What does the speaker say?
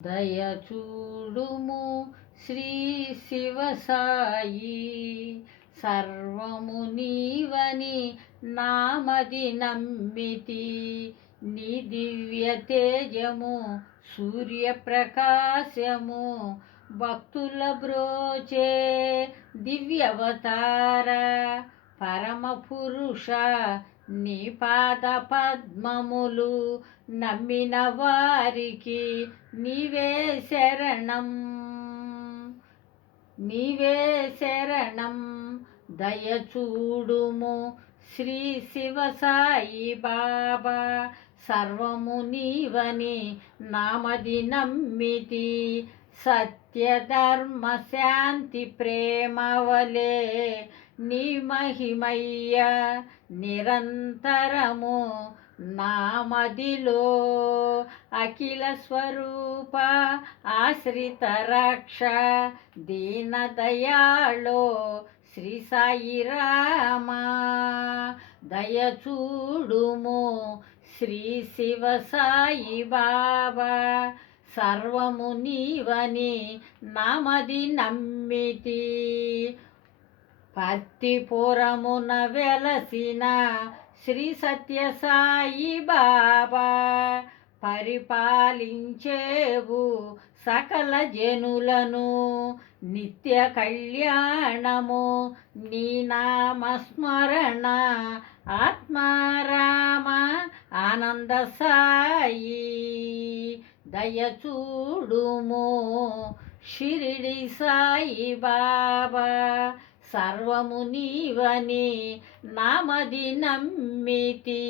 దయచూడుము శ్రీ శివసాయి, సర్వము నీవని నామది నమ్మితి. నీ దివ్య తేజము సూర్యప్రకాశము, భక్తుల బ్రోచే దివ్యవతార. పరమ పురుష నీ పాద పద్మములు, నమ్మిన వారికి నీవే శరణం, నీవే శరణం. దయచూడుము శ్రీ శివసాయి బాబా, సర్వము నీవని నామది నమ్మితి. సత్య ధర్మ శాంతి ప్రేమవలే నీ మహిమయ్య నిరంతరము నామదిలో. అఖిల స్వరూప ఆశ్రిత రక్ష, దీన దయాళో శ్రీ సాయి రామ. దయచూడుము శ్రీ శివ సాయి బాబా, సర్వము నీవని నామది నమ్మితి. పత్తిపురమున వెలసిన శ్రీ సత్య సాయి బాబా, పరిపాలించేవు సకల జనులను. నిత్య కళ్యాణము నీ నామస్మరణ, ఆత్మారామ ఆనంద సాయి. దయచూడుము షిరిడి సాయి బాబా, సర్వము నీవని నామది నమ్మితి.